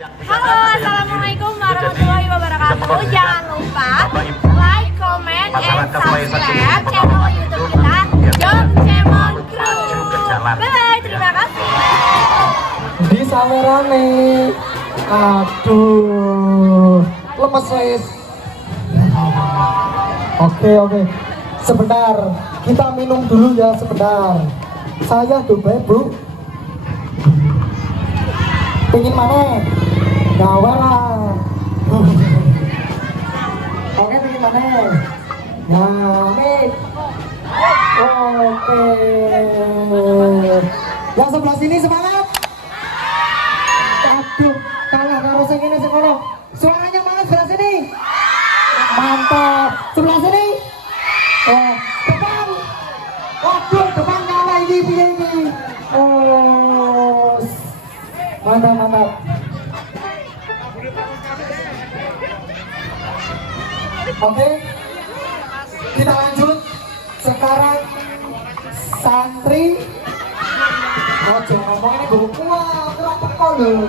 Halo, assalamualaikum warahmatullahi wabarakatuh. Jangan lupa like, comment, and subscribe channel YouTube kita, Jom Cemon Crew. Bye, terima kasih. Di sawerane, aduh, lemes wes. Oke, sebentar, kita minum dulu ya sebentar. Saya Dubai Bu. Pengen mana? Gawaran. Oke, pengen mana? Nyamit. Oke. Yang sebelah sini semangat. Aduh, kalah karo sing ngene sing ngono. Suaranya mana sebelah sini? Mantap. Sebelah sini? Oh, depan. Waduh, depan kalah ini piye iki? Oh. Mantap. Oke, kita lanjut. Sekarang santri. Ojo ngomong ini buku apa lho.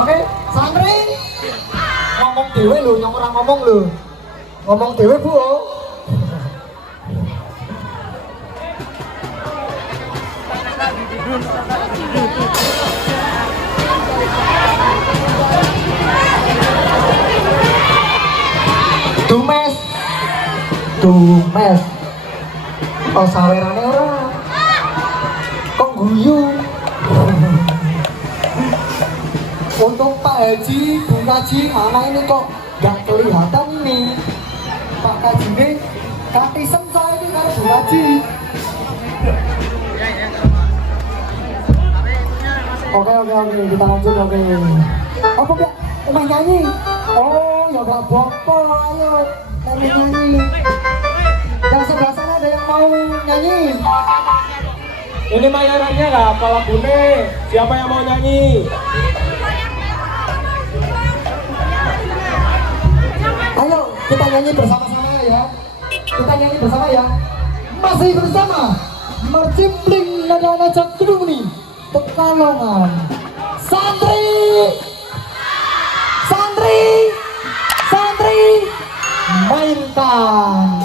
Oke, santri. Ngomong dewe lho, yang orang ngomong lho. Ngomong dewe Bu. Tumes. Oh, sawerane ora. Kok guyu. Untuk Pak Haji, Bu Kaji, anak ini kok gak kelihatan ini. Pak Kaji ini katisen saya ini karo Bu Kaji. Oke, kita lanjut. Oke. Apa Pak? Emang nyanyi? Oh, ya gak apa-apa, ayo nyanyi. Yang sebelah sana ada yang mau nyanyi? Ini mayorannya nggak apa lagune? Siapa yang mau nyanyi? Ayo kita nyanyi bersama-sama ya. Kita nyanyi bersama ya. Masih bersama Mercipling Nada Cakruni Pekalongan. Santri mainkan.